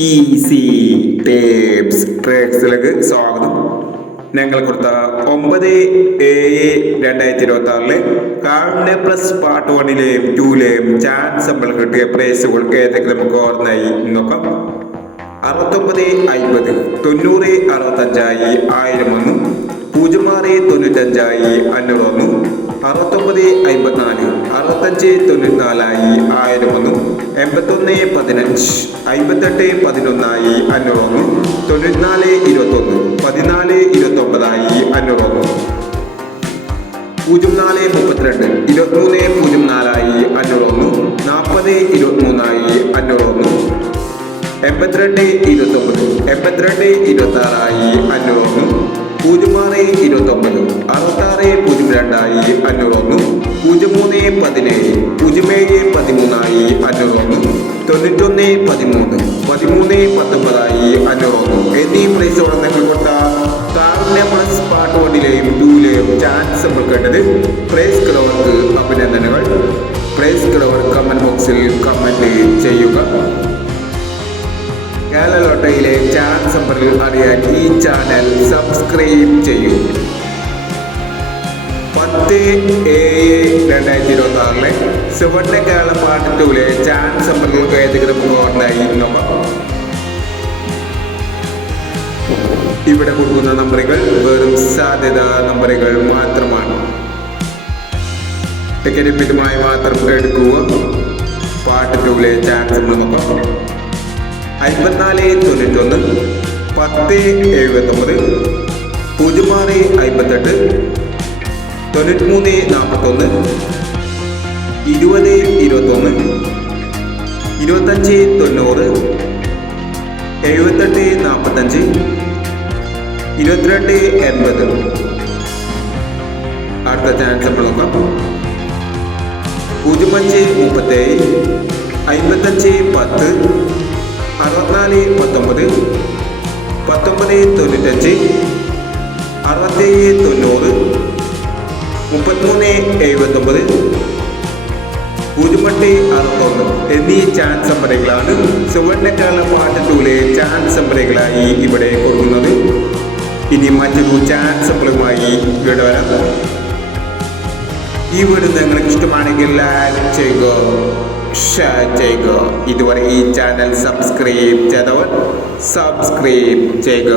Easy tips ട്രിക്സിലേക്ക് സ്വാഗതം. ഞങ്ങൾ കൊടുത്ത 9/7/2026 കാവ്യ പ്ലസ് പാർട്ട് 1-ലെയും 2-ലെയും ചാൻസ് നമ്മൾ കിട്ടിയ പ്രൈസുകൾക്ക് ഏതൊക്കെ നമുക്ക് ഓർമ്മയായി നോക്കാം. 69 50 90 65 1001 06 95 500 69 54 65 94 1001 81 15 58 11 500 94 21 14 29 500 04 32 23 04 500 40 23 500 82 29 82 26 500 06 29 66 02 500 03 17 07 13 500 91 13 13 19 500 എന്നീ പ്രൈസോടെ നിങ്ങൾ കൊടുത്ത കാവ്യ പ്ലസ് പാർട്ട് 1-ലെയും 2-ലെയും ചാൻസ് നമ്മൾ കേട്ടത്. പ്രൈസ് കിടവർക്ക് അഭിനന്ദനങ്ങൾ. പ്രൈസ് കിടവർ കമന്റ് ബോക്സിൽ കമന്റ് ചെയ്യുക. കേരള ലോട്ടറിയിലെ ചാൻസ് നമ്പറിൽ അറിയാൻ ഈ ചാനൽ സബ്സ്ക്രൈബ് ചെയ്യൂ. 10/7/2026 സുവർണ്ണ കേരള പാർട്ട് 2-ലെ ചാൻസ് നമ്പറുകൾക്ക് ഏതെങ്കിലും ഓർമ്മയായി നോക്കാം. ഇവിടെ കൊടുക്കുന്ന നമ്പറുകൾ വെറും സാധ്യത നമ്പറുകൾ മാത്രമാണ്. ടിക്കറ്റ് മിതമായി മാത്രം എടുക്കുക. പാർട്ട് 2-ലെ ചാൻസ് നമ്പർ നോക്കാം. 54 91 10 79 06 58 93 41 20 21 25 90 78 45 22 80. അടുത്ത ചാൻസ് നമ്മൾ നോക്കാം. 05 37 55 10 64 19 19 95 67 90 33 79 08 61 എന്നീ ചാൻസ് നമ്പറുകളാണ് സുവർണ്ണ കേരള പാർട്ട് 2-ലെ ചാൻസ് നമ്പറുകളായി ഇവിടെ കൊടുക്കുന്നത്. ഇനി മറ്റൊരു ചാൻസ് നമ്പറുമായി ഇവിടെ വരാം. ഈ വീഡിയോ നിങ്ങൾക്ക് ഇഷ്ടമാണെങ്കിൽ ലൈക്ക് ചെയ്യുക, ഷെയർ ചെയ്യുക. ഇതുവരെ ഈ ചാനൽ സബ്സ്ക്രൈബ് ചെയ്തവർ സബ്സ്ക്രൈബ് ചെയ്യുക.